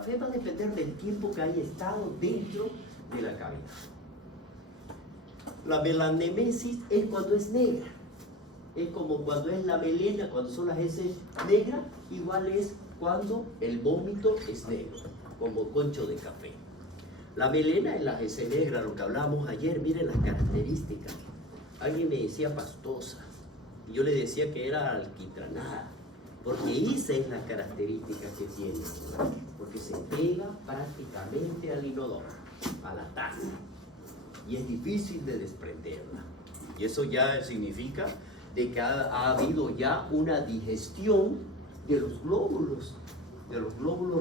café va a depender del tiempo que haya estado dentro de la cavidad. La melanemesis es cuando es negra. Es como cuando es la melena, cuando son las heces negras, igual es cuando el vómito es negro, como concho de café. La melena es la heces negra, lo que hablábamos ayer, miren las características. Alguien me decía pastosa, y yo le decía que era alquitranada, porque esa es la característica que tiene, porque se pega prácticamente al inodoro, a la taza, y es difícil de desprenderla. Y eso ya significa de que ha habido ya una digestión de los glóbulos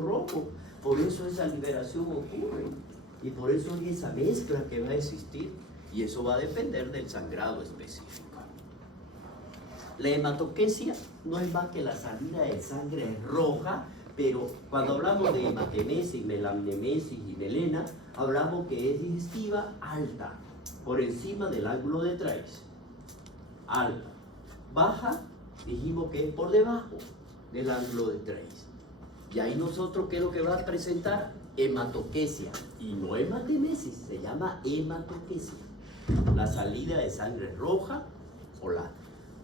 rojos. Por eso esa liberación ocurre, y por eso hay esa mezcla que va a existir, y eso va a depender del sangrado específico. La hematoquesia no es más que la salida de sangre roja, pero cuando hablamos de hematemesis, melanemesis y melena, hablamos que es digestiva alta, por encima del ángulo de Trace. Alta. Baja, dijimos que es por debajo del ángulo de Trace. Y ahí nosotros, ¿qué es lo que va a presentar? Hematoquesia. Y no hematemesis, se llama hematoquesia. La salida de sangre roja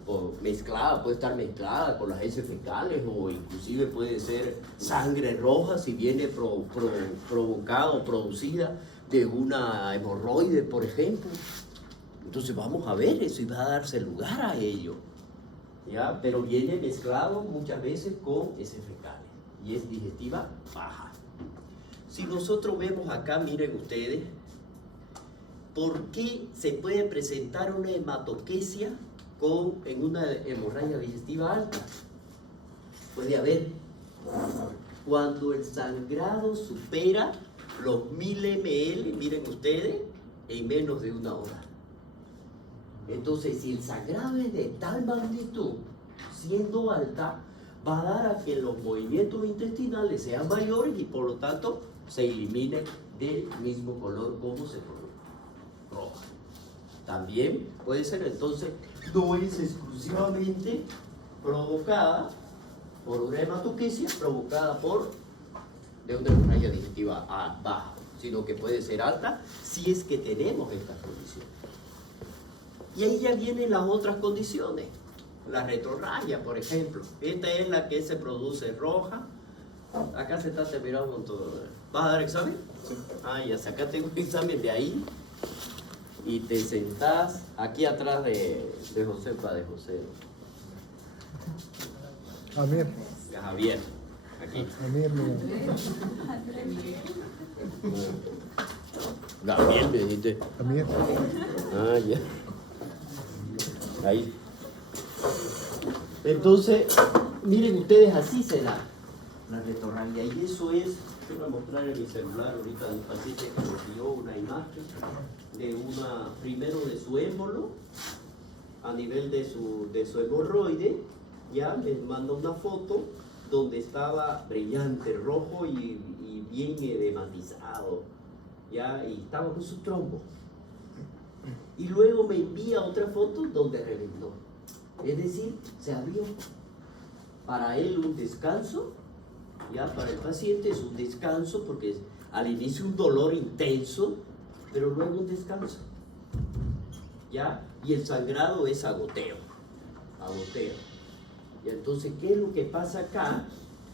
o mezclada, puede estar mezclada con las heces fecales, o inclusive puede ser sangre roja si viene provocada o producida de una hemorroide, por ejemplo. Entonces vamos a ver eso y va a darse lugar a ello, ¿ya? Pero viene mezclado muchas veces con heces fecales y es digestiva baja. Si nosotros vemos acá, miren ustedes, ¿por qué se puede presentar una hematoquesia en una hemorragia digestiva alta? Puede haber cuando el sangrado supera los 1000 ml, miren ustedes, en menos de una hora. Entonces, si el sangrado es de tal magnitud, siendo alta, va a dar a que los movimientos intestinales sean mayores y por lo tanto se elimine del mismo color como se produjo, roja. También puede ser, entonces, no es exclusivamente provocada por una hematoquesia provocada de una hemorragia digestiva baja, sino que puede ser alta si es que tenemos estas condiciones. Y ahí ya vienen las otras condiciones. La retrorragia, por ejemplo. Esta es la que se produce roja. Acá se está terminando con todo. ¿Vas a dar examen? Sí. Ah, ya sacaste un examen de ahí. Y te sentás aquí atrás de Josefa, de José. Javier. Javier. Aquí. Javier, Gabriel, me dijiste. Javier. Ah, ya. Ahí. Entonces, miren ustedes, así se da la retorragia. Y eso es, yo voy a mostrar en mi celular ahorita un paciente que nos dio una imagen de primero de su émbolo, a nivel de su hemorroide, ya les mando una foto donde estaba brillante, rojo y bien edematizado, ya, y estaba con su trombo. Y luego me envía otra foto donde reventó. Es decir, se abrió. Para él un descanso, ya para el paciente es un descanso porque al inicio un dolor intenso, pero luego un descanso. ¿Ya? Y el sangrado es a goteo. Y entonces, ¿qué es lo que pasa acá?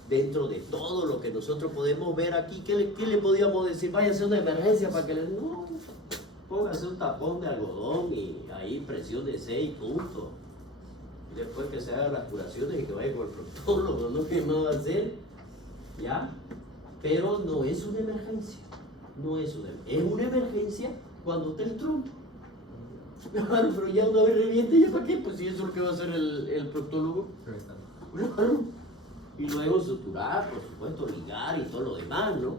Dentro de todo lo que nosotros podemos ver aquí, ¿qué le podíamos decir? Vaya a hacer una emergencia para que no, póngase un tapón de algodón y ahí presione 6 puntos. Y después que se hagan las curaciones y que vaya con el proctólogo, ¿no? ¿Qué más va a hacer? ¿Ya? Pero no es una emergencia. Es una emergencia cuando está el trombo. Claro, pero ya una vez reviente, ¿ya para qué? Pues si eso es lo que va a hacer el proctólogo. Claro. Y luego suturar, por supuesto, ligar y todo lo demás, ¿no?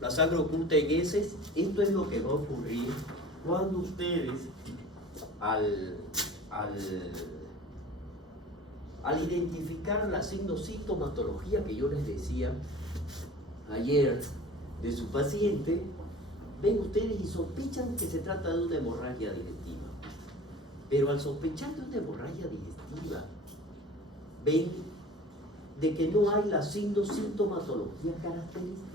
La sangre oculta en heces, esto es lo que va a ocurrir cuando ustedes, al identificar la sintomatología que yo les decía ayer de su paciente, ven ustedes y sospechan que se trata de una hemorragia digestiva. Pero al sospechar de una hemorragia digestiva, ven de que no hay la sintomatología característica.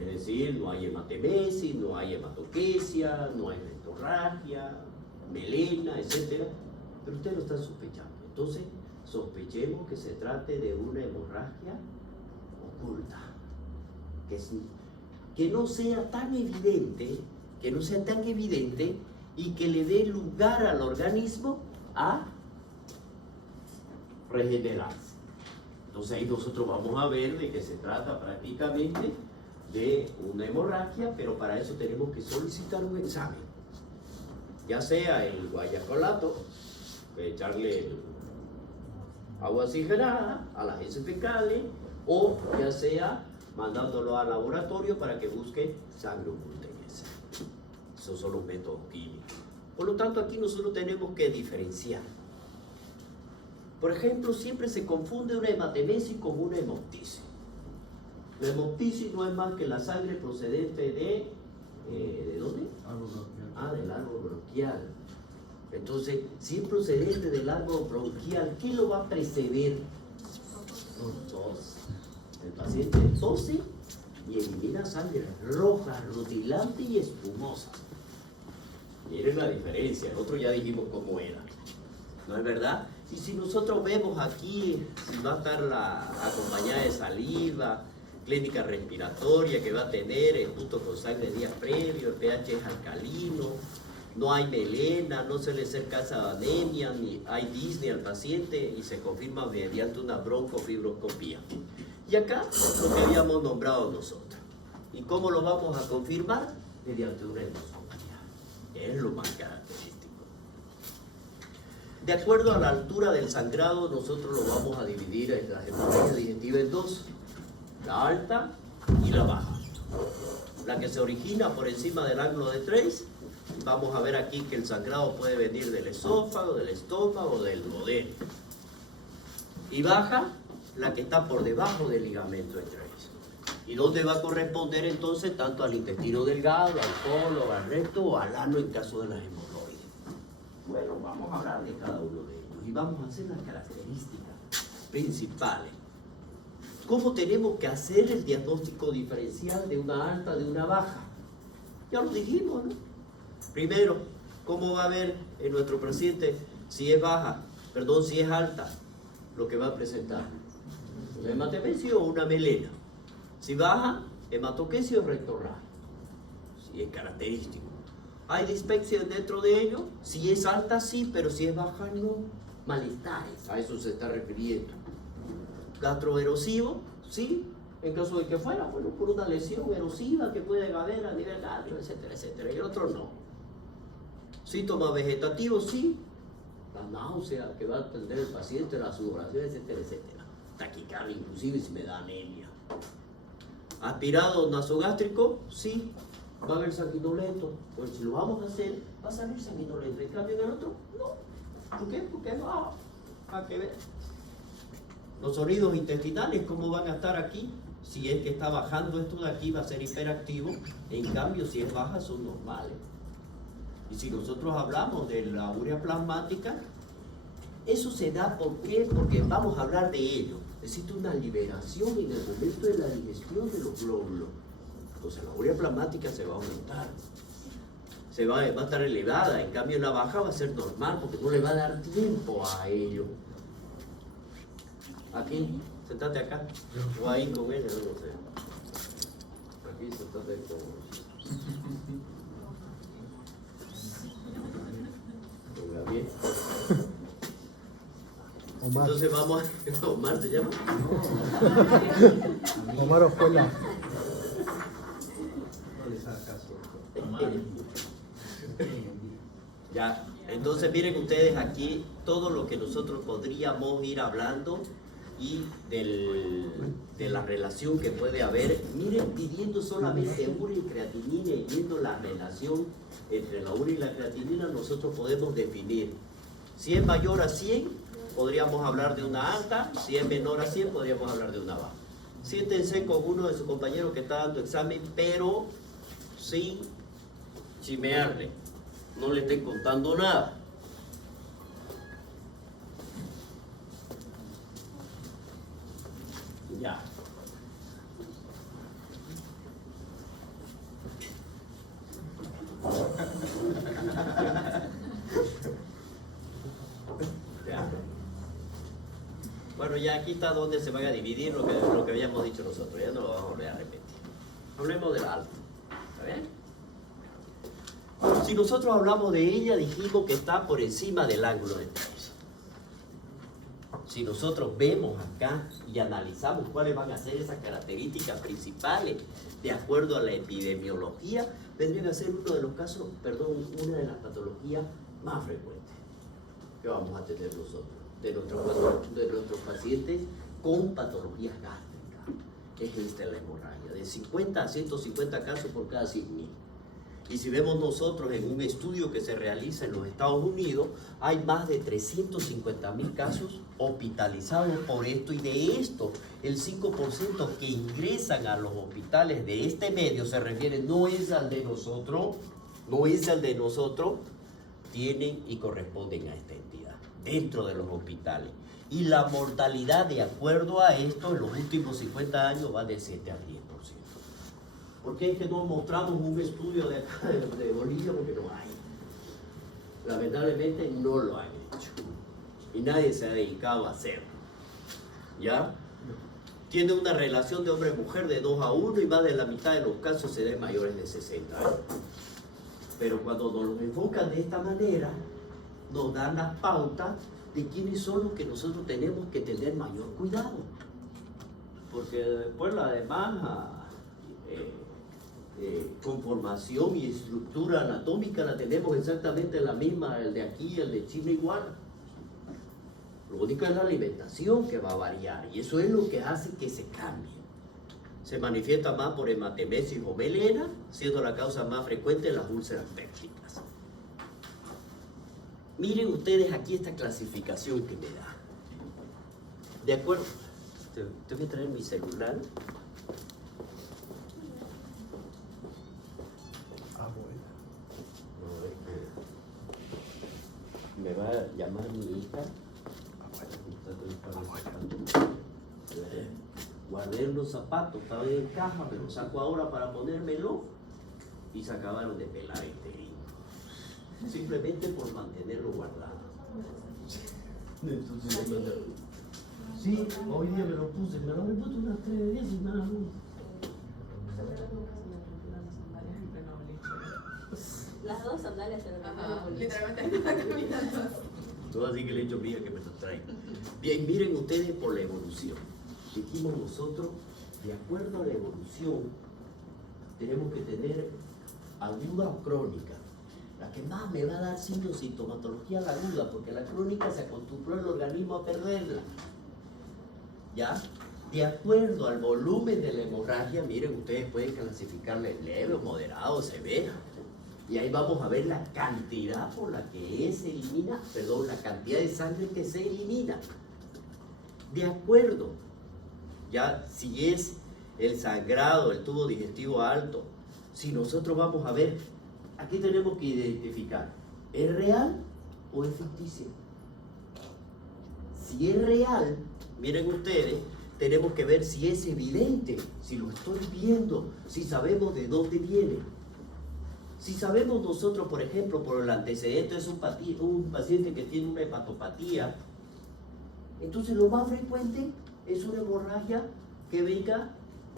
Es decir, no hay hematemesis, no hay hematoquesia, no hay rectorragia, melena, etc. Pero usted lo está sospechando. Entonces, sospechemos que se trate de una hemorragia oculta. Que no sea tan evidente, y que le dé lugar al organismo a regenerarse. Entonces ahí nosotros vamos a ver de que se trata prácticamente de una hemorragia, pero para eso tenemos que solicitar un examen, ya sea el guayacolato, echarle agua oxigenada a las heces fecales, o ya sea mandándolo al laboratorio para que busque sangre oculta en esa. Esos son los métodos químicos. Por lo tanto, aquí nosotros tenemos que diferenciar. Por ejemplo, siempre se confunde una hematemesis con una hemoptisis. La hemoptisis no es más que la sangre procedente de ¿dónde? Del árbol bronquial. Entonces, si es procedente del árbol bronquial, ¿qué lo va a preceder? Tos. El paciente tose y elimina sangre roja, rutilante y espumosa. Miren la diferencia, el otro ya dijimos cómo era, ¿no es verdad? Y si nosotros vemos aquí, si va a estar acompañada de saliva, clínica respiratoria que va a tener junto con sangre días previos, el pH es alcalino, no hay melena, no se le acerca esa anemia, ni hay disnea al paciente y se confirma mediante una broncofibroscopía. Y acá lo que habíamos nombrado nosotros. ¿Y cómo lo vamos a confirmar? Mediante una endoscopia. Es lo más característico. De acuerdo a la altura del sangrado, nosotros lo vamos a dividir en las hemorragias digestivas en dos: la alta y la baja. La que se origina por encima del ángulo de Treis, vamos a ver aquí que el sangrado puede venir del esófago, del estómago, del duodeno. Y baja, la que está por debajo del ligamento de Treis. ¿Y dónde va a corresponder entonces tanto al intestino delgado, al colon, al recto o al ano en caso de las hemorroides? Bueno, vamos a hablar de cada uno de ellos y vamos a hacer las características principales. ¿Cómo tenemos que hacer el diagnóstico diferencial de una alta, de una baja? Ya lo dijimos, ¿no? Primero, ¿cómo va a ver en nuestro paciente si es alta, lo que va a presentar? ¿Una hematemesis o una melena? Si baja, hematoquesia o rectorragia. Si es característico. ¿Hay dispepsia dentro de ello? Si es alta, sí, pero si es baja, no. Malestares, a eso se está refiriendo. Gastroerosivo, sí, en caso de que fuera, bueno, por una lesión erosiva que puede haber a nivel gastro, etcétera, etcétera. Y el otro no. Síntomas vegetativos, sí. La náusea que va a tener el paciente, la sudoración, etcétera, etcétera. Taquicardia, inclusive si me da anemia. Aspirado nasogástrico, sí. Va a haber sanguinolento. Pues si lo vamos a hacer, va a salir sanguinolento. En cambio en el otro, no. ¿Por qué? Porque no. ¿Para qué ver? Los sonidos intestinales, ¿cómo van a estar aquí? Si es que está bajando esto de aquí, va a ser hiperactivo. En cambio, si es baja, son normales. Y si nosotros hablamos de la urea plasmática, eso se da, ¿por qué? Porque vamos a hablar de ello. Existe una liberación en el momento de la digestión de los glóbulos. Entonces la urea plasmática se va a aumentar. Va a estar elevada. En cambio, la baja va a ser normal porque no le va a dar tiempo a ello. Aquí, sentate acá. O ahí con él, no sé. Aquí, sentate con Gabriel. Omar. Entonces vamos a... ¿Omar se llama? Omar Ojuela. No les haga caso. Ya, entonces miren ustedes aquí todo lo que nosotros podríamos ir hablando y de la relación que puede haber. Miren, pidiendo solamente urea y creatinina y viendo la relación entre la urea y la creatinina, nosotros podemos definir. Si es mayor a 100, podríamos hablar de una alta. Si es menor a 100, podríamos hablar de una baja. Siéntense con uno de sus compañeros que está dando examen, pero sin chimearle. No le estén contando nada. Ya. Ya. Bueno, ya aquí está donde se van a dividir lo que habíamos dicho nosotros. Ya no lo vamos a volver a repetir. Hablemos del alto. ¿Está bien? Si nosotros hablamos de ella, dijimos que está por encima del ángulo de tres. Si nosotros vemos acá y analizamos cuáles van a ser esas características principales de acuerdo a la epidemiología, vendrían a ser una de las patologías más frecuentes que vamos a tener nosotros, de nuestros pacientes con patologías gástricas. Es esta la hemorragia, de 50 a 150 casos por cada 100.000. Y si vemos nosotros en un estudio que se realiza en los Estados Unidos, hay más de 350.000 casos hospitalizados por esto, y de esto el 5% que ingresan a los hospitales de este medio se refiere, no es al de nosotros, tienen y corresponden a esta entidad dentro de los hospitales. Y la mortalidad, de acuerdo a esto, en los últimos 50 años va de 7 al 10%. ¿Por qué es que no mostramos un estudio de acá de Bolivia? Porque no hay. Lamentablemente no lo han hecho. Y nadie se ha dedicado a hacerlo. ¿Ya? Tiene una relación de hombre-mujer de 2:1 y más de la mitad de los casos se den mayores de 60 años. Pero cuando nos lo enfocan de esta manera, nos dan las pautas de quiénes son los que nosotros tenemos que tener mayor cuidado. Porque después la demás conformación y estructura anatómica la tenemos exactamente la misma, el de aquí y el de China igual. Lo único es la alimentación que va a variar, y eso es lo que hace que se cambie. Se manifiesta más por hematemesis o melena, siendo la causa más frecuente las úlceras pépticas. Miren ustedes aquí esta clasificación que me da. De acuerdo, te voy a traer mi celular. Me va a llamar mi hija. Guardé los zapatos, estaba en caja, me los saco ahora para ponérmelo y se acabaron de pelar enterito. Simplemente por mantenerlo guardado. Entonces, sí, hoy día me lo puse, me lo he puesto unas 3 días y nada más. Las dos sandalias se lo cambiaron. Literalmente Todo así que le he hecho mía que me lo traigo. Bien, miren ustedes por la evolución. Dijimos nosotros, de acuerdo a la evolución, tenemos que tener aguda o crónica. La que más me va a dar sintomatología la aguda, porque la crónica se acostumbró el organismo a perderla. ¿Ya? De acuerdo al volumen de la hemorragia, miren, ustedes pueden clasificarla en leve o moderado o severa. Y ahí vamos a ver la cantidad por la que se elimina, la cantidad de sangre que se elimina. De acuerdo, ya si es el sangrado, el tubo digestivo alto, si nosotros vamos a ver, aquí tenemos que identificar, ¿es real o es ficticio? Si es real, miren ustedes, tenemos que ver si es evidente, si lo estoy viendo, si sabemos de dónde viene. Si sabemos nosotros, por ejemplo, por el antecedente es un paciente que tiene una hepatopatía, entonces lo más frecuente es una hemorragia que venga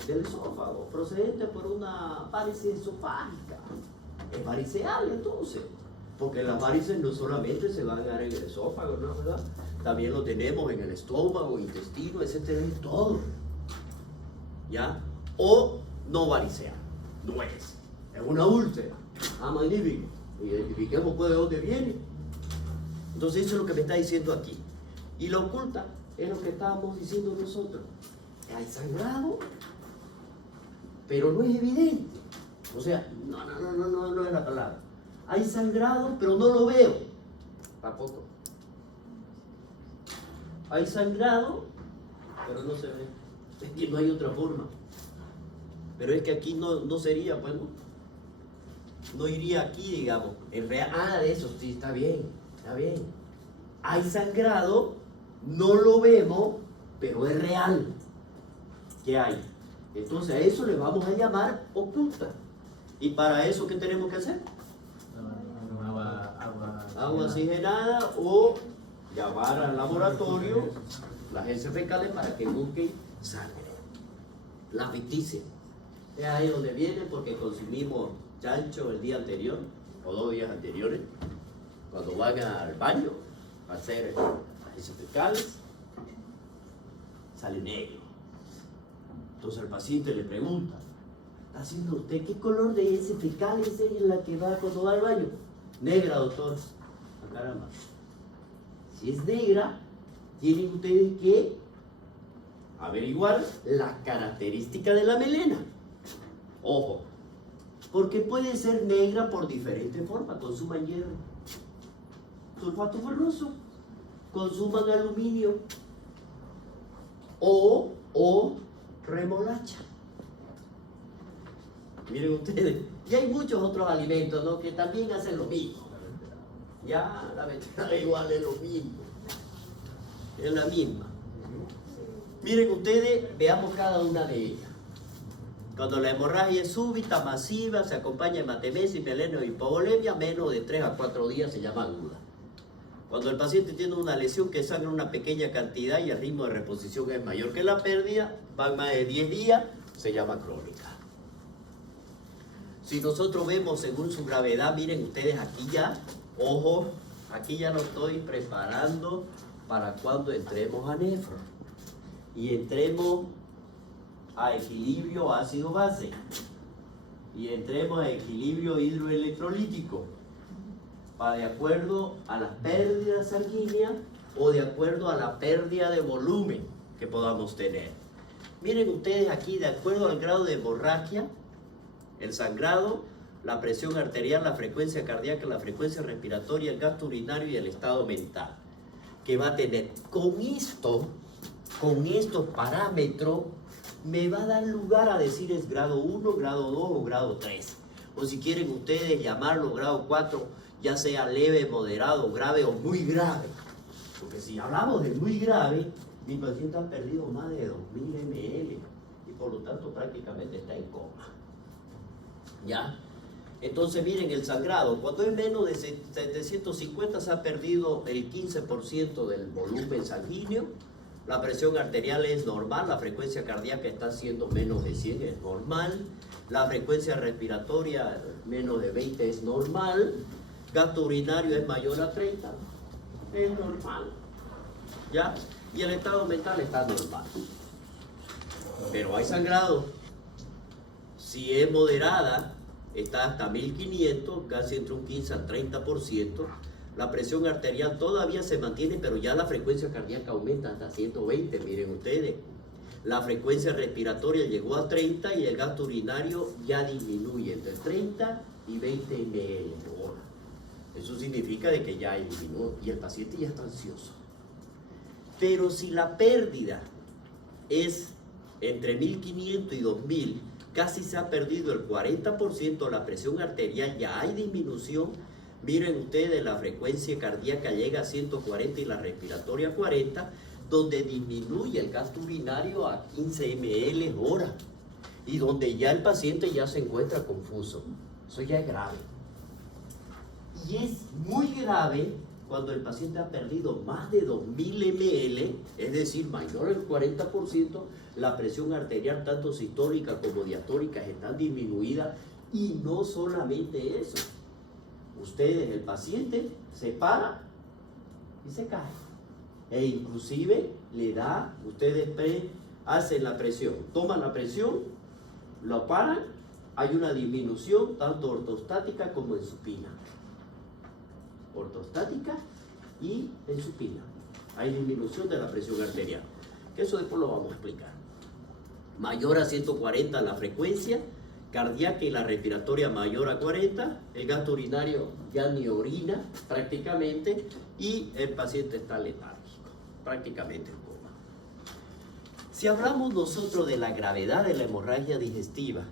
del esófago, procedente por una varice esofágica. Es variceal entonces, porque las varices no solamente se van a dar en el esófago, ¿no? ¿Verdad? También lo tenemos en el estómago, intestino, etcétera, en todo. ¿Ya? O no variceal, no es una úlcera. Ah, magnífico. Identifiquemos pues de dónde viene. Entonces eso es lo que me está diciendo aquí. Y la oculta es lo que estábamos diciendo nosotros. Hay sangrado, pero no es evidente. O sea, no es la palabra. Hay sangrado, pero no lo veo. Tampoco. Hay sangrado, pero no se ve. Es que no hay otra forma. Pero es que aquí no sería, pues, no iría aquí, digamos. En real, de eso sí, está bien, está bien. Hay sangrado, no lo vemos, pero es real. que hay. Entonces a eso le vamos a llamar oculta. ¿Y para eso qué tenemos que hacer? Agua oxigenada o llamar al laboratorio, las heces fecales, para que busquen sangre. La ficticia. Es ahí donde viene porque consumimos chancho el día anterior o 2 días anteriores. Cuando van al baño a hacer las heces fecales, sale negro. Entonces el paciente le pregunta: ¿está haciendo usted qué color de heces fecales es la que va cuando va al baño? Negra, doctor. Ah, caramba. Si es negra, tienen ustedes que averiguar la característica de la melena. Ojo, porque puede ser negra por diferentes formas. Consuman hierro, sulfato ferroso, consuman aluminio o remolacha. Miren ustedes, y hay muchos otros alimentos, ¿no?, que también hacen lo mismo. Ya la beterraga igual es lo mismo, es la misma. Miren ustedes, veamos cada una de ellas. Cuando la hemorragia es súbita, masiva, se acompaña de hematemesis, melena o hipovolemia, menos de 3 a 4 días se llama aguda. Cuando el paciente tiene una lesión que sangra una pequeña cantidad y el ritmo de reposición es mayor que la pérdida, van más de 10 días, se llama crónica. Si nosotros vemos según su gravedad, miren ustedes aquí ya, ojo, aquí ya lo estoy preparando para cuando entremos a nefro y entremos a equilibrio ácido-base y entremos a equilibrio hidroelectrolítico, para de acuerdo a las pérdidas sanguíneas o de acuerdo a la pérdida de volumen que podamos tener. Miren ustedes aquí, de acuerdo al grado de hemorragia, el sangrado, la presión arterial, la frecuencia cardíaca, la frecuencia respiratoria, el gasto urinario y el estado mental que va a tener. Con estos parámetros, me va a dar lugar a decir es grado 1, grado 2 o grado 3. O si quieren ustedes llamarlo grado 4, ya sea leve, moderado, grave o muy grave. Porque si hablamos de muy grave, mi paciente ha perdido más de 2000 ml y por lo tanto prácticamente está en coma. ¿Ya? Entonces miren el sangrado, cuando es menos de 750 se ha perdido el 15% del volumen sanguíneo, la presión arterial es normal, la frecuencia cardíaca está siendo menos de 100, es normal, la frecuencia respiratoria menos de 20 es normal, gasto urinario es mayor a 30, es normal, ¿ya? Y el estado mental está normal. Pero hay sangrado. Si es moderada, está hasta 1500, casi entre un 15 al 30%. La presión arterial todavía se mantiene, pero ya la frecuencia cardíaca aumenta hasta 120, miren ustedes. La frecuencia respiratoria llegó a 30 y el gasto urinario ya disminuye entre 30 y 20 ml por hora. Eso significa de que ya disminuyó y el paciente ya está ansioso. Pero si la pérdida es entre 1500 y 2000, casi se ha perdido el 40%, la presión arterial ya hay disminución. Miren ustedes, la frecuencia cardíaca llega a 140 y la respiratoria a 40, donde disminuye el gasto urinario a 15 ml hora y donde ya el paciente ya se encuentra confuso. Eso ya es grave. Y es muy grave cuando el paciente ha perdido más de 2000 ml, es decir, mayor al 40%, la presión arterial tanto sistólica como diastólica están disminuidas. Y no solamente eso, ustedes, el paciente se para y se cae, e inclusive le da, ustedes hacen la presión, toman la presión, lo paran, hay una disminución tanto ortostática como en supina. Ortostática y en supina hay disminución de la presión arterial, que eso después lo vamos a explicar. Mayor a 140 la frecuencia cardíaca y la respiratoria mayor a 40, el gasto urinario ya ni orina prácticamente y el paciente está letárgico, prácticamente en coma. Si hablamos nosotros de la gravedad de la hemorragia digestiva,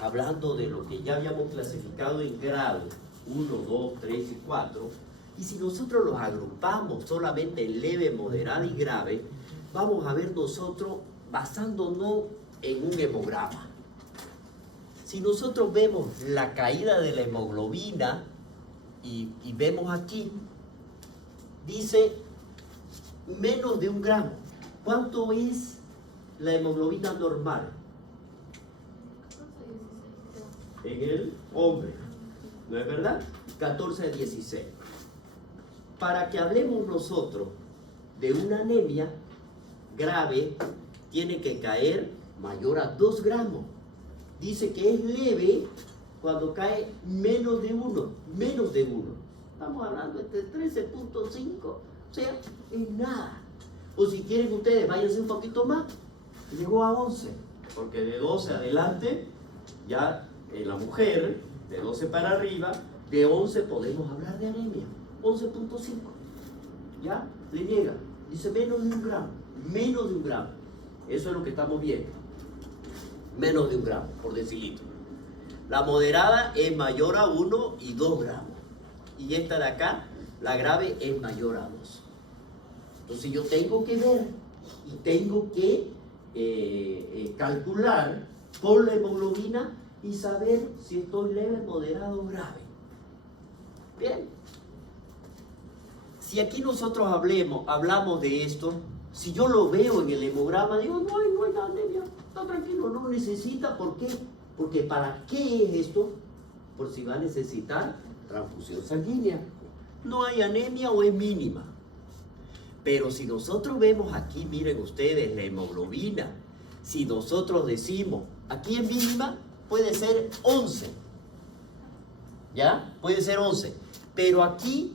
hablando de lo que ya habíamos clasificado en grados 1, 2, 3 y 4, y si nosotros los agrupamos solamente en leve, moderada y grave, vamos a ver nosotros, basándonos en un hemograma. Si nosotros vemos la caída de la hemoglobina y vemos aquí, dice menos de 1 gramo. ¿Cuánto es la hemoglobina normal? En el hombre, ¿no es verdad? 14 a 16. Para que hablemos nosotros de una anemia grave, tiene que caer mayor a 2 gramos. Dice que es leve cuando cae menos de 1, menos de 1. Estamos hablando de 13.5, o sea, es nada. O si quieren ustedes, váyanse un poquito más, llegó a 11, porque de 12 adelante, ya en la mujer, de 12 para arriba, de 11 podemos hablar de anemia, 11.5, ¿ya? Le niega, dice menos de 1 gramo, menos de 1 gramo, eso es lo que estamos viendo, menos de 1 gramo por decilitro. La moderada es mayor a 1 y 2 gramos, y esta de acá, la grave, es mayor a 2. Entonces yo tengo que ver y tengo que calcular por la hemoglobina y saber si estoy leve, moderado o grave. Bien. Si aquí nosotros hablamos de esto, si yo lo veo en el hemograma, digo, no hay anemia, está tranquilo, no lo necesita. ¿Por qué? Porque ¿para qué es esto? Por si va a necesitar transfusión sanguínea. No hay anemia o es mínima. Pero si nosotros vemos aquí, miren ustedes, la hemoglobina, si nosotros decimos, aquí es mínima, puede ser 11, ¿ya? Puede ser 11, pero aquí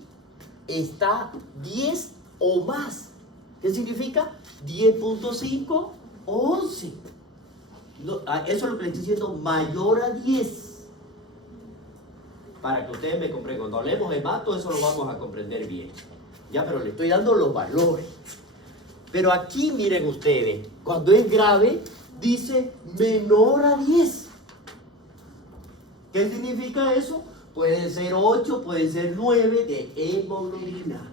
está 10 o más. ¿Qué significa? 10.5 o 11. No, eso es lo que le estoy diciendo, mayor a 10. Para que ustedes me comprendan, cuando hablemos de hemato, eso lo vamos a comprender bien. Ya, pero le estoy dando los valores. Pero aquí, miren ustedes, cuando es grave, dice menor a 10. ¿Qué significa eso? Puede ser 8, puede ser 9 de hemoglobina.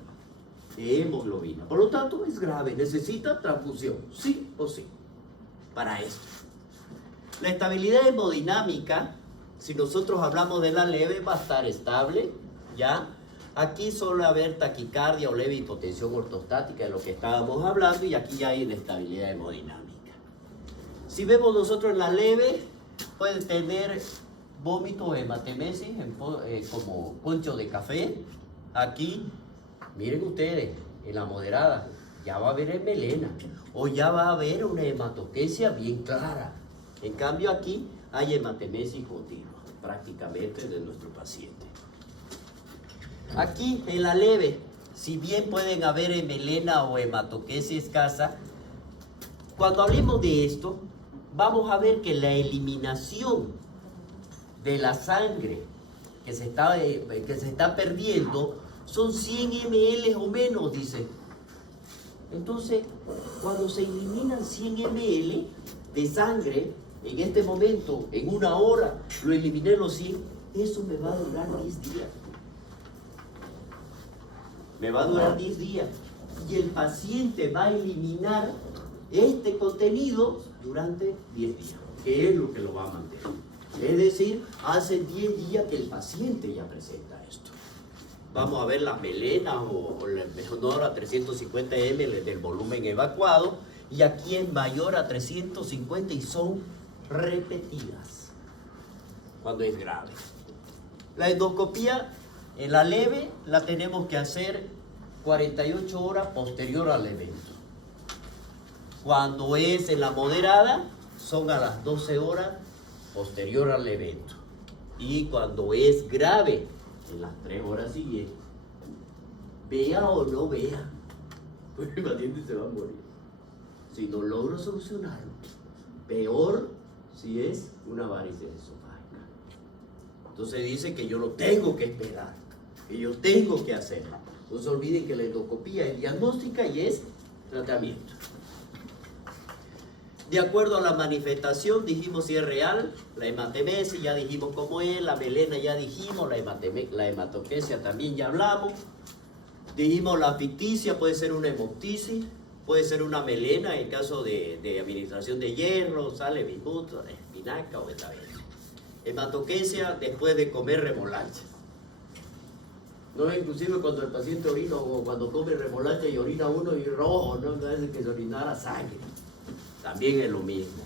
De hemoglobina. Por lo tanto, es grave. Necesita transfusión, sí o sí, para esto. La estabilidad hemodinámica, si nosotros hablamos de la leve, va a estar estable, ¿ya? Aquí suele haber taquicardia o leve hipotensión ortostática, de lo que estábamos hablando, y aquí ya hay inestabilidad hemodinámica. Si vemos nosotros en la leve, puede tener vómito o hematemesis como concho de café. Aquí, miren ustedes, en la moderada, ya va a haber melena, o ya va a haber una hematoquesia bien clara. En cambio aquí hay hematemesis continua, prácticamente de nuestro paciente. Aquí en la leve, si bien pueden haber melena o hematoquesia escasa, cuando hablemos de esto, vamos a ver que la eliminación de la sangre que se está perdiendo son 100 ml o menos, dice. Entonces, cuando se eliminan 100 ml de sangre, en este momento, en 1 hora, lo eliminé los 100, eso me va a durar 10 días. Me va a durar 10 días. Y el paciente va a eliminar este contenido durante 10 días, que es lo que lo va a mantener. Es decir, hace 10 días que el paciente ya presenta esto. Vamos a ver las melenas o el menor a 350 ml del volumen evacuado, y aquí es mayor a 350 y son repetidas cuando es grave. La endoscopía en la leve la tenemos que hacer 48 horas posterior al evento. Cuando es en la moderada, son a las 12 horas posterior al evento. Y cuando es grave, en las 3 horas siguientes. Vea o no vea, pues el paciente se va a morir. Si no logro solucionarlo, peor si es una varices esofágica. Entonces dice que yo lo tengo que esperar, que yo tengo que hacerlo. No se olviden que la endoscopía es diagnóstica y es tratamiento. De acuerdo a la manifestación, dijimos si es real, la hematemesis ya dijimos cómo es, la melena ya dijimos, la hematoquesia también ya hablamos. Dijimos la ficticia puede ser una hemoptisis, Puede ser una melena en caso de administración de hierro, sale, bismuto, espinaca o betabel. Hematoquesia después de comer remolacha. No, inclusive cuando el paciente orina o cuando come remolacha y orina uno y rojo, no parece que se orinara sangre. También es lo mismo.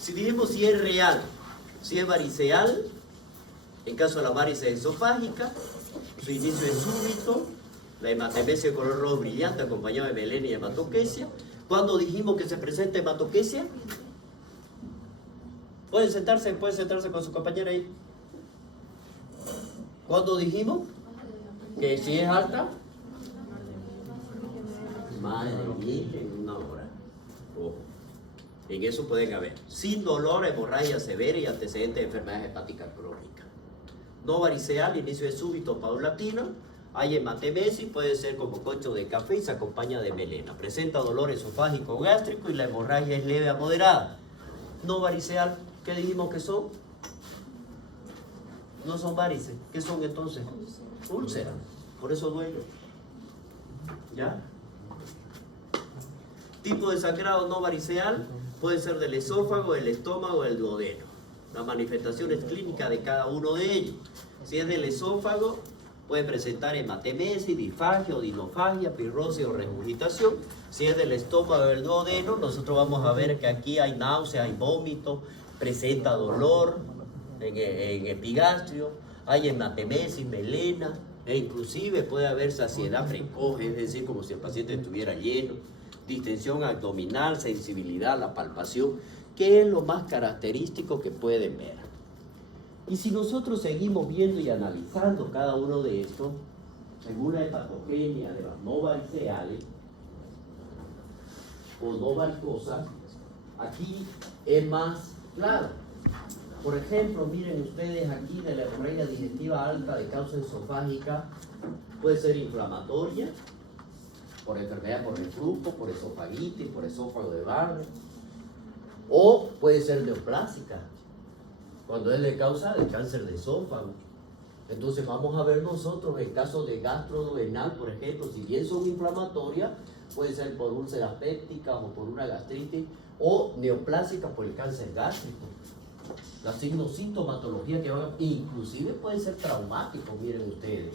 Si dijimos si es real, si es variceal, en caso de la varices esofágica, su inicio es súbito, la hematemesia de color rojo brillante acompañado de melena y hematoquesia. ¿Cuándo dijimos que se presenta hematoquesia? Pueden sentarse con su compañera ahí. ¿Cuándo dijimos? Que si es alta. Madre mía, en una hora. Ojo. En eso pueden haber sin dolor, hemorragia severa y antecedentes de enfermedades hepáticas crónicas. No variceal, inicio de súbito paulatino. Hay hematemesis, puede ser como concho de café y se acompaña de melena. Presenta dolor esofágico o gástrico y la hemorragia es leve a moderada. No variceal, ¿qué dijimos que son? No son varices. ¿Qué son entonces? Úlceras. Por eso duele. ¿Ya? Tipo de sangrado no variceal puede ser del esófago, el estómago o el duodeno. Las manifestaciones clínicas de cada uno de ellos. Si es del esófago, puede presentar hematemesis, disfagia o dinofagia, pirrosis o regurgitación. Si es del estómago o del duodeno, nosotros vamos a ver que aquí hay náusea, hay vómito, presenta dolor en epigastrio, hay hematemesis, melena, e inclusive puede haber saciedad precoz, es decir, como si el paciente estuviera lleno, distensión abdominal, sensibilidad a la palpación, que es lo más característico que pueden ver. Y si nosotros seguimos viendo y analizando cada uno de estos, en una hepatogenia de las no variceales o no varicosas, aquí es más claro. Por ejemplo, miren ustedes aquí de la hemorragia digestiva alta de causa esofágica, puede ser inflamatoria, por enfermedad por reflujo, por esofagitis, por esófago de Barrett, o puede ser neoplásica, cuando es de causa del cáncer de esófago. Entonces vamos a ver nosotros en caso de gastroduodenal, por ejemplo, si bien son inflamatorias, puede ser por úlceras pépticas o por una gastritis, o neoplásicas por el cáncer gástrico. La sintomatología que van a, inclusive puede ser traumático, miren ustedes.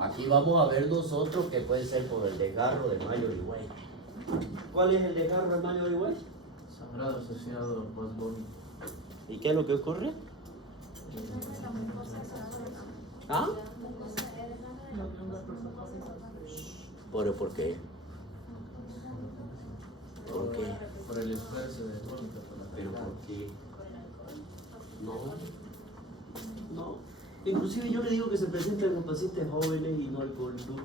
Aquí vamos a ver nosotros que puede ser por el desgarro de Mallory Weiss. ¿Cuál es el desgarro de Mallory Weiss? Sangrado asociado post-vómito. ¿Y qué es lo que ocurre? ¿Ah? ¿Por qué? ¿Por qué? Por el esfuerzo de vómito. ¿Pero por qué? No. Inclusive yo le digo que se presenta en los pacientes jóvenes y no alcohólicos.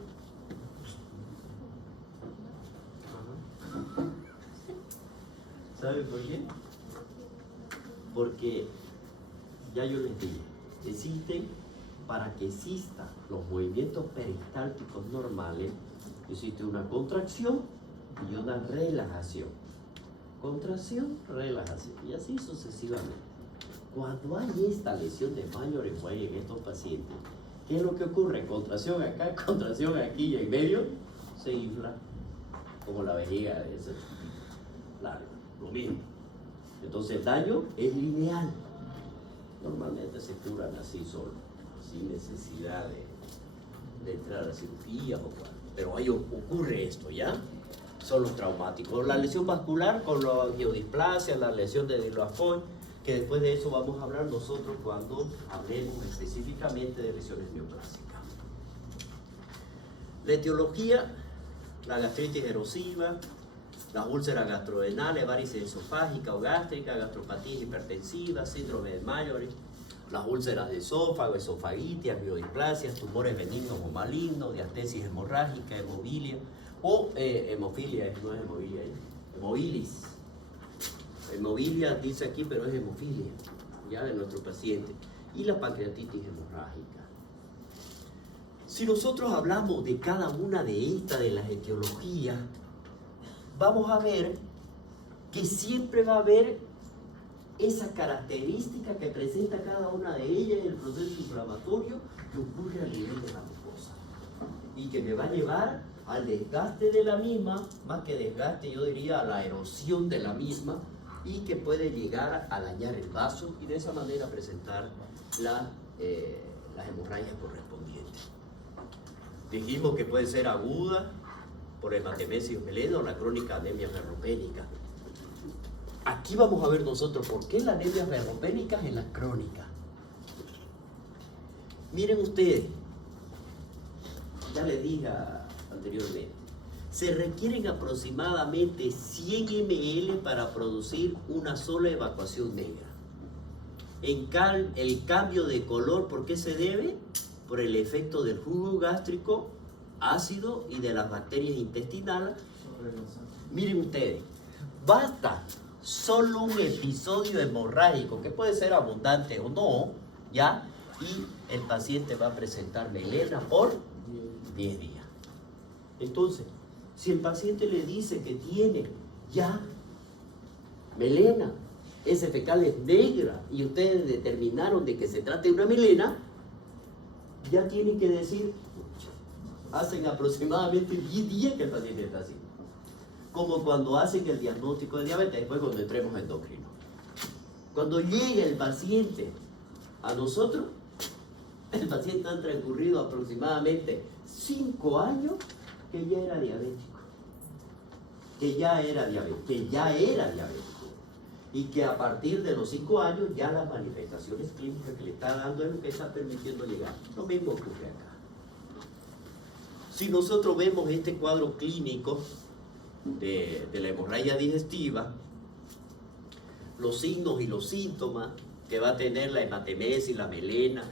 ¿Sabe por qué? Porque ya yo les dije, existen, para que existan los movimientos peristálticos normales, existe una contracción y una relajación. Contracción, relajación, y así sucesivamente. Cuando hay esta lesión de Mallory Weiss en estos pacientes, ¿qué es lo que ocurre? Contracción acá, contracción aquí y en medio se infla, como la vejiga de ese largo, lo mismo. Entonces el daño es lineal. Normalmente se curan así solo, sin necesidad de entrar a cirugía o cual. Pero ahí ocurre esto, ¿ya? Son los traumáticos. La lesión vascular con la angiodisplasia, la lesión de Diloafoy, que después de eso vamos a hablar nosotros cuando hablemos específicamente de lesiones neoplásicas. La etiología, la gastritis erosiva, las úlceras gastrodenales, varices esofágica o gástrica, gastropatía hipertensiva, síndrome de Mallory, las úlceras de esófago, esofagitis, angiodisplasias, tumores benignos o malignos, diastesis hemorrágica, hemofilia, o hemofilia, no es hemofilia, hemofilis. Hemofilia dice aquí, pero es hemofilia, ya de nuestro paciente. Y la pancreatitis hemorrágica. Si nosotros hablamos de cada una de estas, de las etiologías, vamos a ver que siempre va a haber esa característica que presenta cada una de ellas en el proceso inflamatorio que ocurre a nivel de la mucosa y que me va a llevar al desgaste de la misma, más que desgaste yo diría a la erosión de la misma, y que puede llegar a dañar el vaso y de esa manera presentar las hemorragias correspondientes. Dijimos que puede ser aguda por hematemesis melena o la crónica anemia ferropénica. Aquí vamos a ver nosotros por qué la anemia ferropénica es la crónica. Miren ustedes, ya les dije anteriormente, se requieren aproximadamente 100 ml para producir una sola evacuación negra. El cambio de color, ¿por qué se debe? Por el efecto del jugo gástrico ácido y de las bacterias intestinales. Miren ustedes, basta solo un episodio hemorrágico, que puede ser abundante o no, ¿ya? Y el paciente va a presentar melena por 10 días. Entonces, si el paciente le dice que tiene ya melena, heces fecales negra, y ustedes determinaron de que se trata de una melena, ya tienen que decir, hacen aproximadamente 10 días que el paciente está así. Como cuando hacen el diagnóstico de diabetes, después cuando entremos a endocrino. Cuando llega el paciente a nosotros, el paciente ha transcurrido aproximadamente 5 años que ya era diabético, que ya era diabético, y que a partir de los 5 años ya las manifestaciones clínicas que le está dando es lo que está permitiendo llegar. Lo mismo ocurre acá. Si nosotros vemos este cuadro clínico de la hemorragia digestiva, los signos y los síntomas que va a tener la hematemesis, la melena,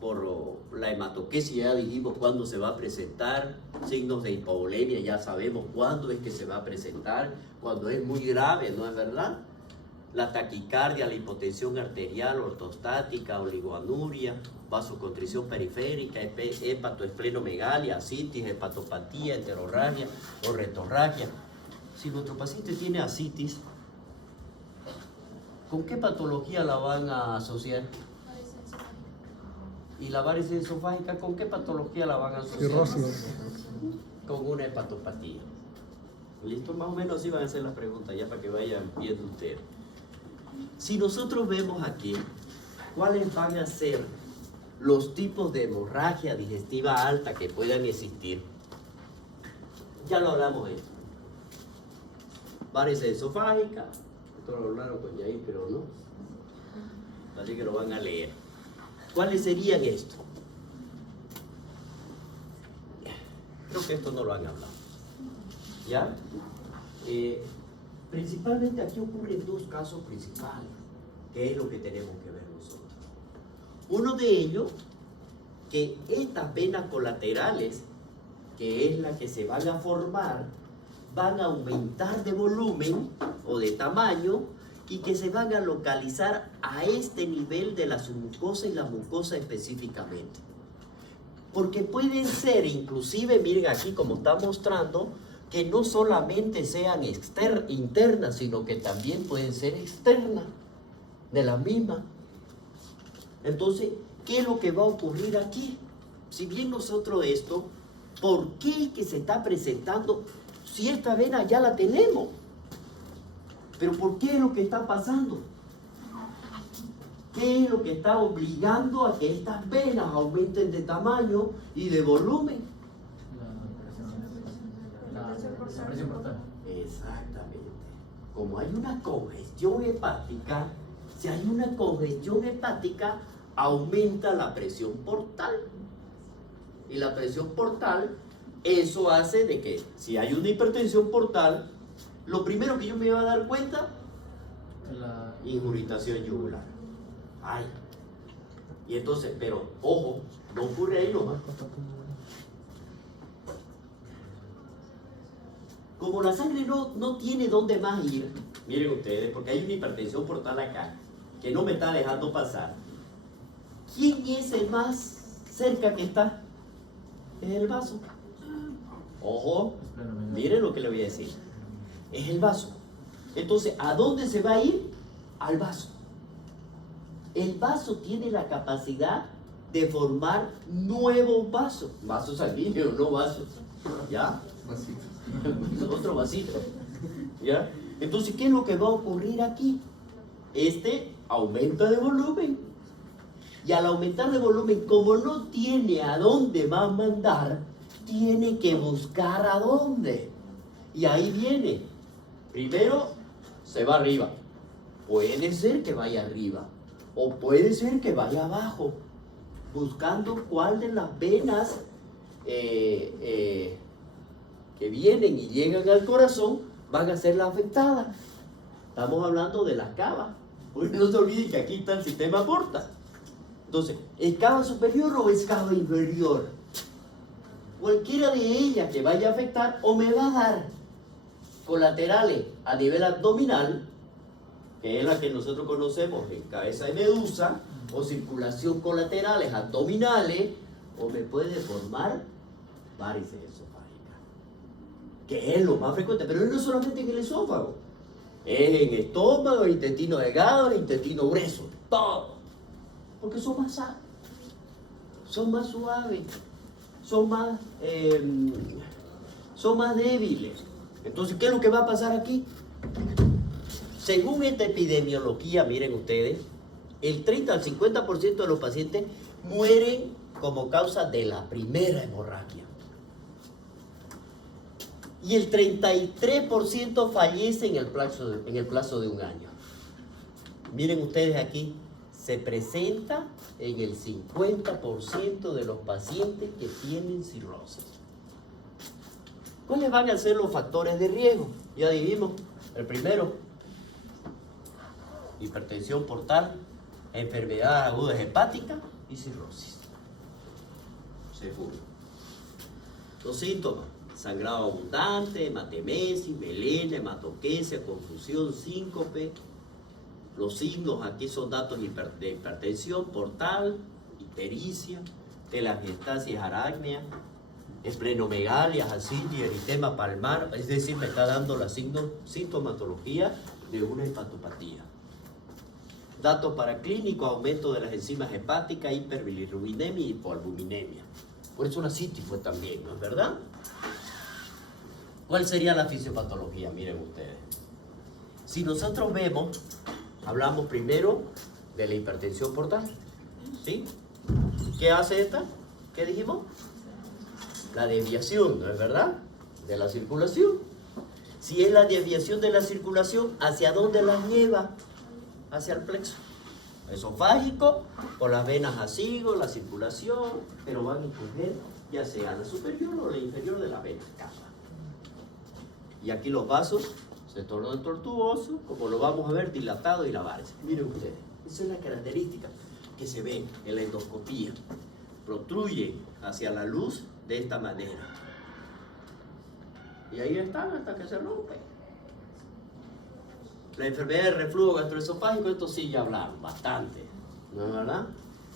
por la hematoquesis ya dijimos cuándo se va a presentar, signos de hipovolemia ya sabemos cuándo es que se va a presentar, cuando es muy grave, ¿no es verdad? La taquicardia, la hipotensión arterial, ortostática, oligoanuria, vasoconstricción periférica, hepatoesplenomegalia, asitis, hepatopatía, enterorragia o retorragia. Si nuestro paciente tiene asitis, ¿con qué patología la van a asociar? ¿Y la varices esofágica con qué patología la van a asociar? Cirrosis. Con una hepatopatía. ¿Listo? Más o menos así van a ser las preguntas, ya para que vayan viendo ustedes. Si nosotros vemos aquí, ¿cuáles van a ser los tipos de hemorragia digestiva alta que puedan existir? Ya lo hablamos de esto. Varices esofágica, esto lo hablaron con Yair, pero no. Así que lo van a leer. ¿Cuáles serían estos? Creo que esto no lo han hablado. ¿Ya? Principalmente aquí ocurren dos casos principales, que es lo que tenemos que ver nosotros. Uno de ellos, que estas venas colaterales, que es la que se van a formar, van a aumentar de volumen o de tamaño y que se van a localizar a este nivel de la submucosa y la mucosa específicamente. Porque pueden ser, inclusive, miren aquí como está mostrando, que no solamente sean internas, sino que también pueden ser externas de la misma. Entonces, ¿qué es lo que va a ocurrir aquí? Si bien nosotros esto, ¿por qué que se está presentando si esta vena ya la tenemos? Pero ¿por qué es lo que está pasando? ¿Qué es lo que está obligando a que estas venas aumenten de tamaño y de volumen? La presión portal. Exactamente. Como hay una congestión hepática, si hay una congestión hepática, aumenta la presión portal. Y la presión portal, eso hace de que si hay una hipertensión portal, lo primero que yo me iba a dar cuenta, La ingurgitación yugular. Ay. Y entonces, pero ojo, no ocurre ahí nomás. Como la sangre no tiene dónde más ir, miren ustedes, porque hay una hipertensión portal acá, que no me está dejando pasar. ¿Quién es el más cerca que está? Es el vaso. Ojo, miren lo que le voy a decir. Es el vaso. Entonces, ¿a dónde se va a ir? Al vaso. El vaso tiene la capacidad de formar nuevos vasos. Vasos sanguíneos, no vasos. ¿Ya? Vasito. Otro vasito. ¿Ya? Entonces, ¿qué es lo que va a ocurrir aquí? Aumenta de volumen. Y al aumentar de volumen, como no tiene a dónde más mandar, tiene que buscar a dónde. Y ahí viene. Primero, se va arriba. Puede ser que vaya arriba. O puede ser que vaya abajo. Buscando cuál de las venas que vienen y llegan al corazón van a ser las afectadas. Estamos hablando de las cavas. Pues no se olviden que aquí está el sistema porta. Entonces, ¿es cava superior o es cava inferior? Cualquiera de ellas que vaya a afectar o me va a dar colaterales a nivel abdominal, que es la que nosotros conocemos en cabeza de medusa, o circulación colaterales abdominales, o me puede formar varices esofágicas, que es lo más frecuente, pero no solamente en el esófago, es en estómago, intestino delgado, intestino grueso, todo, porque son más sanos, son más suaves, son más débiles. Entonces, ¿qué es lo que va a pasar aquí? Según esta epidemiología, miren ustedes, el 30 al 50% de los pacientes mueren como causa de la primera hemorragia. Y el 33% fallece en el plazo de un año. Miren ustedes aquí, se presenta en el 50% de los pacientes que tienen cirrosis. ¿Cuáles van a ser los factores de riesgo? Ya dijimos, el primero, hipertensión portal, enfermedades agudas hepáticas y cirrosis. Seguro. Los síntomas: sangrado abundante, hematemesis, melena, hematoquesia, confusión, síncope. Los signos aquí son datos de hipertensión portal, ictericia, telangiectasia arácnea, esplenomegalia, ascitis, eritema palmar, es decir, me está dando la sintomatología de una hepatopatía. Datos paraclínicos: aumento de las enzimas hepáticas, hiperbilirrubinemia y hipoalbuminemia. Por eso la citis fue también, ¿no es verdad? ¿Cuál sería la fisiopatología? Miren ustedes. Si nosotros vemos, hablamos primero de la hipertensión portal, ¿sí? ¿Qué hace esta? ¿Qué dijimos? La desviación, ¿no es verdad? De la circulación. Si es la desviación de la circulación, ¿hacia dónde las lleva? Hacia el plexo esofágico, por las venas asigo, la circulación, pero van a escoger ya sea la superior o la inferior de la vena cava. Y aquí los vasos se tornan tortuosos, como lo vamos a ver, dilatados y la varices. Miren ustedes, esa es la característica que se ve en la endoscopía. Protruye hacia la luz de esta manera. Y ahí están hasta que se rompe. La enfermedad de reflujo gastroesofágico, esto sí ya hablamos bastante, ¿no es verdad?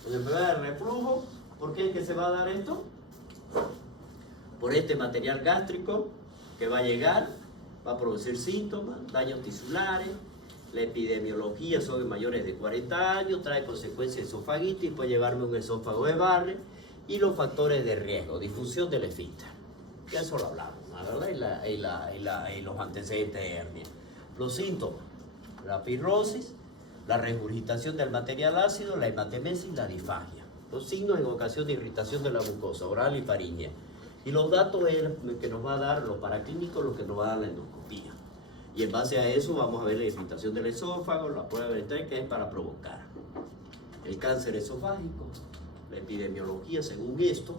La enfermedad de reflujo, ¿por qué es que se va a dar esto? Por este material gástrico que va a llegar, va a producir síntomas, daños tisulares. La epidemiología son de mayores de 40 años, trae consecuencias de esofagitis, puede llevarme un esófago de Barrett. Y los factores de riesgo: difusión del esfínter, ya eso lo hablamos, ¿verdad? Y los antecedentes de hernia. Los síntomas: la pirrosis, la regurgitación del material ácido, la hematemesis y la disfagia. Los signos en ocasión de irritación de la mucosa oral y faríngea. Y los datos que nos va a dar los paraclínicos, lo que nos va a dar la endoscopía. Y en base a eso vamos a ver la irritación del esófago, la prueba de TEC, que es para provocar el cáncer esofágico. La epidemiología, según esto,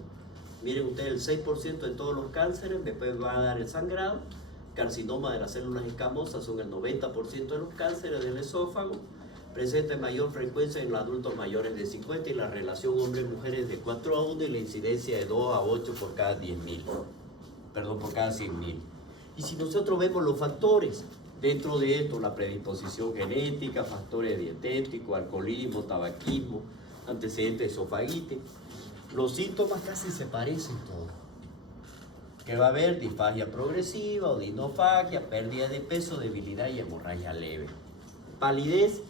miren ustedes, el 6% de todos los cánceres después va a dar el sangrado. Carcinoma de las células escamosas son el 90% de los cánceres del esófago. Presenta en mayor frecuencia en los adultos mayores de 50 y la relación hombres-mujeres de 4 a 1 y la incidencia de 2 a 8 por cada 10.000. Perdón, por cada 100.000. Y si nosotros vemos los factores, dentro de esto la predisposición genética, factores dietéticos, alcoholismo, tabaquismo, antecedentes de esofagitis, los síntomas casi se parecen todos. Que va a haber disfagia progresiva, odinofagia, pérdida de peso, debilidad y hemorragia leve. Palidez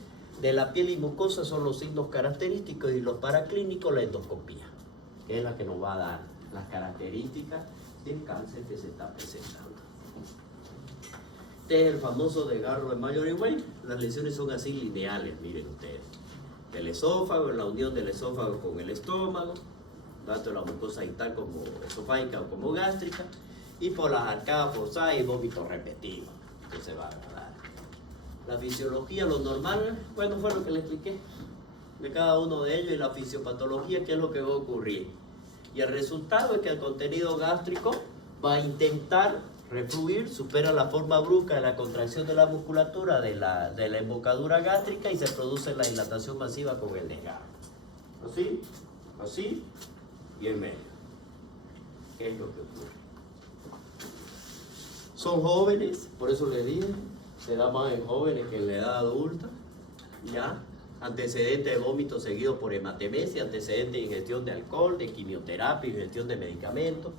de la piel y mucosa son los signos característicos, y los paraclínicos la endoscopía, que es la que nos va a dar las características del cáncer que se está presentando. Este es el famoso desgarro de Mallory-Weiss. Las lesiones son así lineales, miren ustedes. El esófago, la unión del esófago con el estómago, tanto la mucosa intestinal como esofágica o como gástrica, y por las arcadas forzadas y vómitos repetidos que se van a dar. La fisiología, lo normal, bueno, fue lo que le expliqué de cada uno de ellos, y la fisiopatología, qué es lo que va a ocurrir. Y el resultado es que el contenido gástrico va a intentar refluir, supera la forma brusca de la contracción de la musculatura de la embocadura gástrica y se produce la dilatación masiva con el desgarro. Así, así y en medio. ¿Qué es lo que ocurre? Son jóvenes, por eso les dije, se da más en jóvenes que en la edad adulta, ¿ya? Antecedente de vómito seguido por hematemesia, antecedente de ingestión de alcohol, de quimioterapia, ingestión de medicamentos,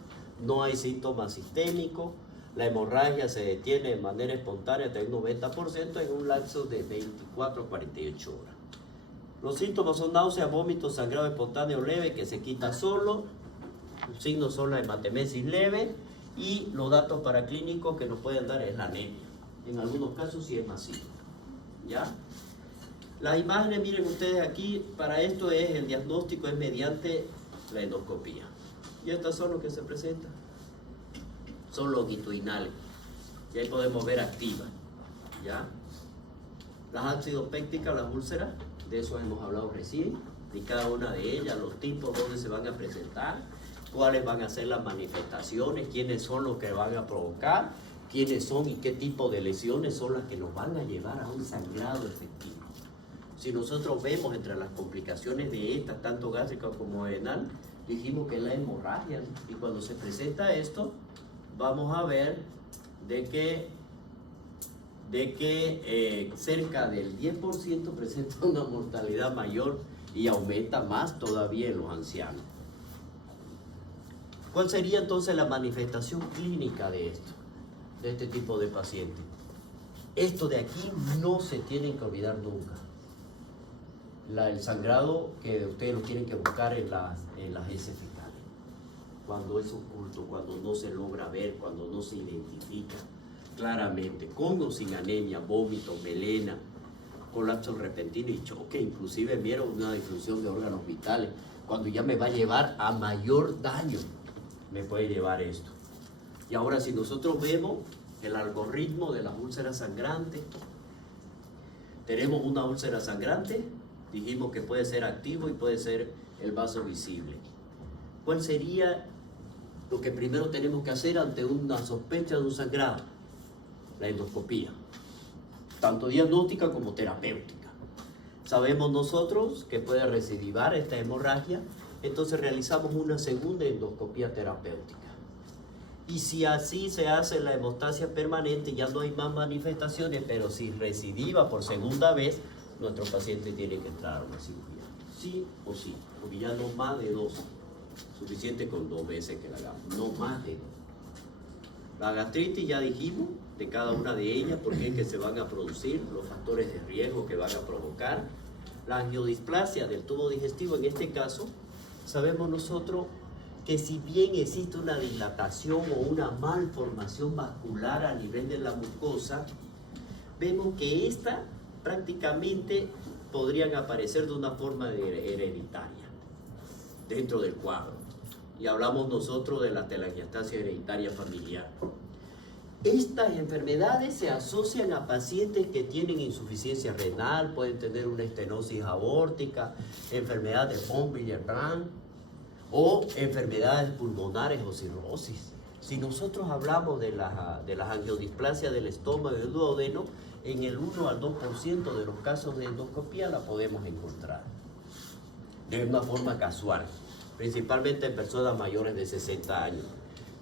no hay síntomas sistémicos, la hemorragia se detiene de manera espontánea hasta un 90% en un lapso de 24 a 48 horas. Los síntomas son náuseas, vómitos, sangrado espontáneo leve que se quita solo, los signos son la hematemesis leve y los datos paraclínicos que nos pueden dar es la anemia. En algunos casos sí es masivo, ¿ya? Las imágenes, miren ustedes aquí, para esto es el diagnóstico es mediante la endoscopía. Y estas son los que se presentan. Son longitudinales. Y ahí podemos ver activas, ¿ya? Las ácidos pépticas, las úlceras, de eso hemos hablado recién, de cada una de ellas, los tipos, dónde se van a presentar, cuáles van a ser las manifestaciones, quiénes son los que van a provocar, quiénes son y qué tipo de lesiones son las que nos van a llevar a un sangrado efectivo. Si nosotros vemos entre las complicaciones de estas, tanto gástrica como renal, dijimos que es la hemorragia, y cuando se presenta esto, vamos a ver de que cerca del 10% presenta una mortalidad mayor y aumenta más todavía en los ancianos. ¿Cuál sería entonces la manifestación clínica de esto, de este tipo de pacientes? Esto de aquí no se tienen que olvidar nunca. El sangrado que ustedes lo tienen que buscar en las heces fecales. Cuando es oculto, cuando no se logra ver, cuando no se identifica claramente, con o sin anemia, vómito, melena, colapso repentino y choque, inclusive vieron una disfunción de órganos vitales, cuando ya me va a llevar a mayor daño, me puede llevar esto. Y ahora si nosotros vemos el algoritmo de las úlceras sangrantes, tenemos una úlcera sangrante, dijimos que puede ser activo y puede ser el vaso visible. ¿Cuál sería lo que primero tenemos que hacer ante una sospecha de un sangrado? La endoscopía, tanto diagnóstica como terapéutica. Sabemos nosotros que puede recidivar esta hemorragia, entonces realizamos una segunda endoscopía terapéutica. Y si así se hace la hemostasia permanente, ya no hay más manifestaciones, pero si recidiva por segunda vez, nuestro paciente tiene que entrar a una cirugía. Sí o sí, porque ya no más de 2. Suficiente con 2 veces que la hagamos, no más de 2. La gastritis ya dijimos de cada una de ellas, porque es que se van a producir, los factores de riesgo que van a provocar. La angiodisplasia del tubo digestivo, en este caso, sabemos nosotros que si bien existe una dilatación o una malformación vascular a nivel de la mucosa, vemos que esta prácticamente podrían aparecer de una forma hereditaria dentro del cuadro. Y hablamos nosotros de la telangiectasia hereditaria familiar. Estas enfermedades se asocian a pacientes que tienen insuficiencia renal, pueden tener una estenosis aórtica, enfermedad de von Willebrand o enfermedades pulmonares o cirrosis. Si nosotros hablamos de las angiodisplasias del estómago y del duodeno, en el 1 al 2% de los casos de endoscopía la podemos encontrar de una forma casual, principalmente en personas mayores de 60 años.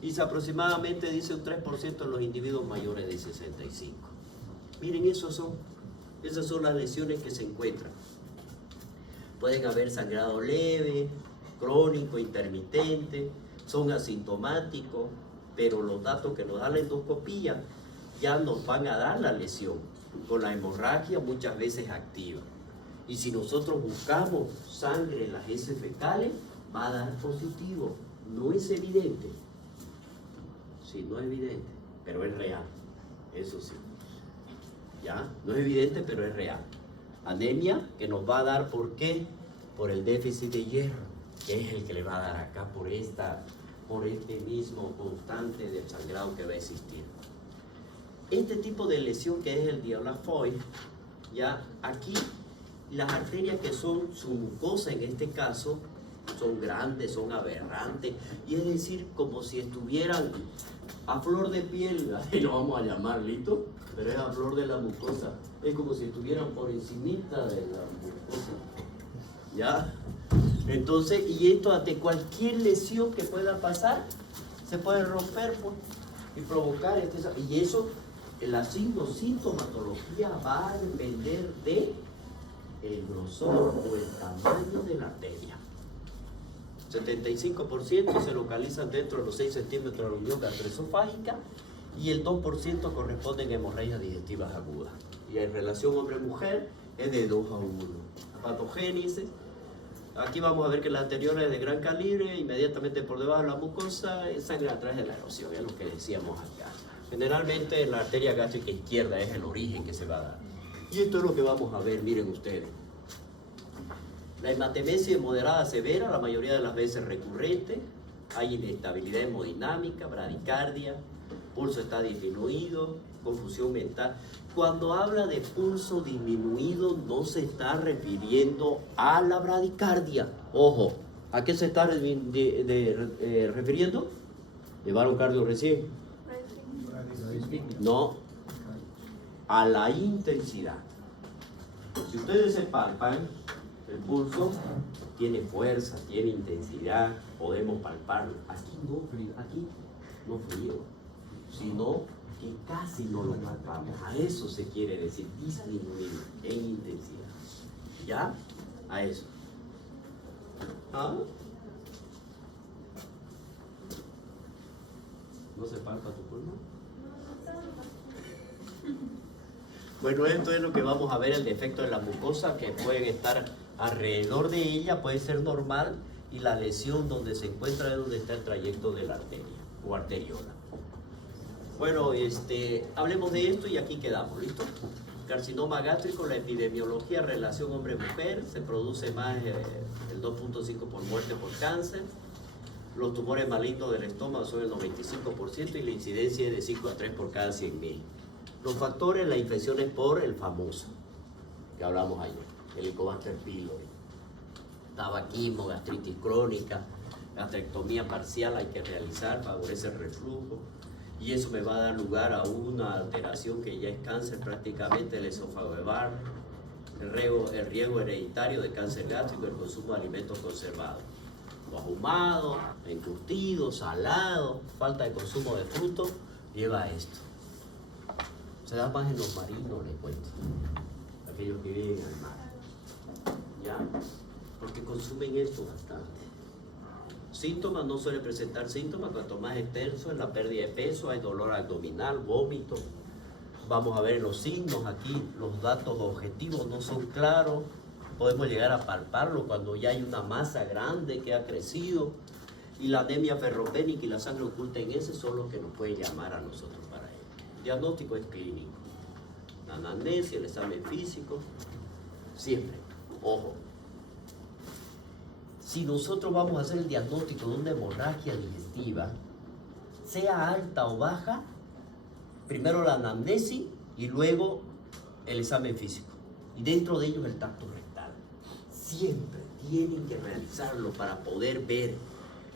Y aproximadamente dice un 3% en los individuos mayores de 65. Miren, esas son las lesiones que se encuentran. Pueden haber sangrado leve, crónico, intermitente, son asintomáticos, pero los datos que nos da la endoscopía ya nos van a dar la lesión, con la hemorragia muchas veces activa. Y si nosotros buscamos sangre en las heces fecales, va a dar positivo, no es evidente. Sí, no es evidente, pero es real. Eso sí. ¿Ya? No es evidente, pero es real. Anemia que nos va a dar, ¿por qué? Por el déficit de hierro, que es el que le va a dar acá por este mismo constante del sangrado que va a existir. Este tipo de lesión que es el Diablafoy, ya aquí las arterias que son su mucosa en este caso son grandes, son aberrantes, y es decir, como si estuvieran a flor de piel, así lo vamos a llamar, ¿listo? Pero es a flor de la mucosa, es como si estuvieran por encimita de la mucosa, ¿ya? Entonces, y esto ante cualquier lesión que pueda pasar, se puede romper, pues, y provocar y eso, la sintomatología va a depender de el grosor o el tamaño de la arteria. 75% se localizan dentro de los 6 centímetros de la unión gastroesofágica y el 2% corresponden a hemorragias digestivas agudas. Y en relación hombre-mujer es de 2 a 1. La patogénesis, aquí vamos a ver que la anterior es de gran calibre, inmediatamente por debajo de la mucosa, sangre a través de la erosión, es lo que decíamos acá. Generalmente la arteria gástrica izquierda es el origen que se va a dar. Y esto es lo que vamos a ver, miren ustedes. La hematemesia moderada severa, la mayoría de las veces recurrente, hay inestabilidad hemodinámica, bradicardia, pulso está disminuido, confusión mental. Cuando habla de pulso disminuido no se está refiriendo a la bradicardia. Ojo, ¿a qué se está refiriendo? ¿Llevaron cardio recién? No, a la intensidad. Si ustedes se palpan, el pulso tiene fuerza, tiene intensidad, podemos palparlo. Aquí no frío, sino que casi no lo palpamos. A eso se quiere decir disminuir en intensidad. ¿Ya? A eso. ¿Ah? ¿No se palpa tu pulmón? Bueno, esto es lo que vamos a ver, el defecto de la mucosa, que pueden estar alrededor de ella, puede ser normal, y la lesión donde se encuentra es donde está el trayecto de la arteria o arteriola. Bueno, hablemos de esto y aquí quedamos, ¿listo? Carcinoma gástrico, la epidemiología, relación hombre-mujer, se produce más el 2.5 por muerte por cáncer. Los tumores malignos del estómago son el 95% y la incidencia es de 5 a 3 por cada 100.000. Los factores, la infección es por el famoso, que hablamos ayer, el Helicobacter pylori. Tabaquismo, gastritis crónica, gastrectomía parcial hay que realizar, favorece el reflujo. Y eso me va a dar lugar a una alteración que ya es cáncer prácticamente del esófago de Barr, el riesgo hereditario de cáncer gástrico, el consumo de alimentos conservados. Los ahumados, encurtidos, salados, falta de consumo de frutos, lleva a esto. Se da más en los marinos, les cuento, aquellos que viven al mar, ¿ya? Porque consumen esto bastante. Síntomas, no suele presentar síntomas, cuanto más extenso es la pérdida de peso, hay dolor abdominal, vómito. Vamos a ver los signos aquí, los datos objetivos no son claros, podemos llegar a palparlo cuando ya hay una masa grande que ha crecido, y la anemia ferropénica y la sangre oculta en ese son los que nos pueden llamar a nosotros para ello. El diagnóstico es clínico, la anamnesia, el examen físico, siempre, ojo. Si nosotros vamos a hacer el diagnóstico de una hemorragia digestiva, sea alta o baja, primero la anamnesis y luego el examen físico. Y dentro de ellos el tacto rectal. Siempre tienen que realizarlo para poder ver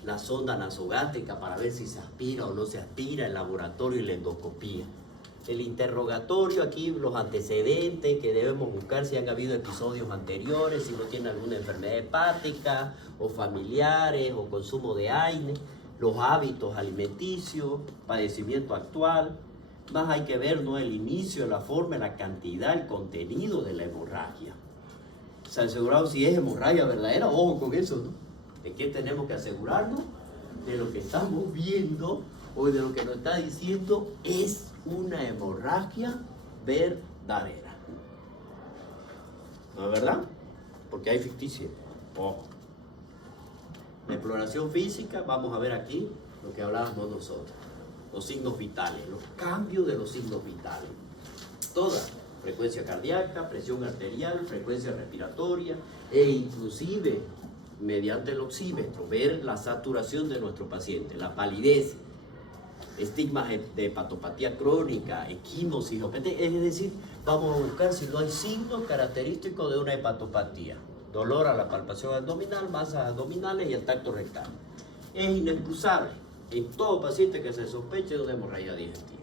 la sonda nasogástrica, para ver si se aspira o no se aspira, el laboratorio y la endoscopía. El interrogatorio, aquí los antecedentes que debemos buscar, si han habido episodios anteriores, si no tiene alguna enfermedad hepática o familiares o consumo de AINE, los hábitos alimenticios, padecimiento actual. Más hay que ver, ¿no?, el inicio, la forma, la cantidad, el contenido de la hemorragia. Se ha asegurado si es hemorragia verdadera, ojo con eso, ¿no? ¿De qué tenemos que asegurarnos? De lo que estamos viendo o de lo que nos está diciendo es una hemorragia verdadera. ¿No es verdad? Porque hay ficticia. Ojo. La exploración física, vamos a ver aquí lo que hablábamos nosotros. los signos vitales, los cambios de los signos vitales. Toda, frecuencia cardíaca, presión arterial, frecuencia respiratoria e inclusive mediante el oxímetro, ver la saturación de nuestro paciente, la palidez, estigmas de hepatopatía crónica, equimosis, es decir, vamos a buscar si no hay signos característicos de una hepatopatía. Dolor a la palpación abdominal, masas abdominales y el tacto rectal. Es inexcusable en todo paciente que se sospeche de una hemorragia digestiva.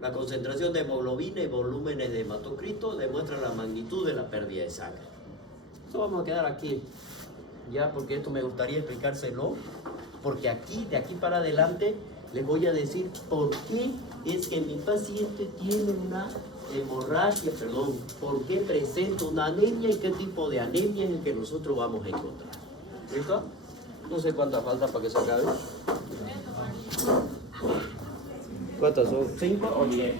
La concentración de hemoglobina y volúmenes de hematocrito demuestran la magnitud de la pérdida de sangre. Eso vamos a quedar aquí, ya, porque esto me gustaría explicárselo, porque aquí, de aquí para adelante, les voy a decir por qué es que mi paciente tiene una hemorragia, por qué presenta una anemia y qué tipo de anemia es el que nosotros vamos a encontrar. ¿Listo? No sé cuánta falta para que se acabe. ¿Cuántas son? ¿5 o 10?